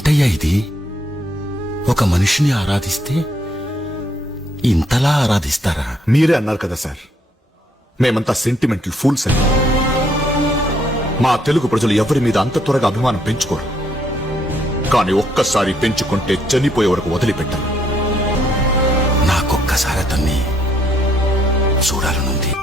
ఏంటయ్యా ఇది? ఒక మనిషిని ఆరాధిస్తే ఇంతలా ఆరాధిస్తారా? మీరే అన్నారు కదా సార్, మేమంతా సెంటిమెంటల్ ఫూల్స్ అని. మా తెలుగు ప్రజలు ఎవరి మీద అంత త్వరగా అభిమానం పెంచుకోరు. కానీ ఒక్కసారి పెంచుకుంటే చనిపోయే వరకు వదిలిపెట్టరు. నాకొక్కసారి అతన్ని చూడాలనుంది.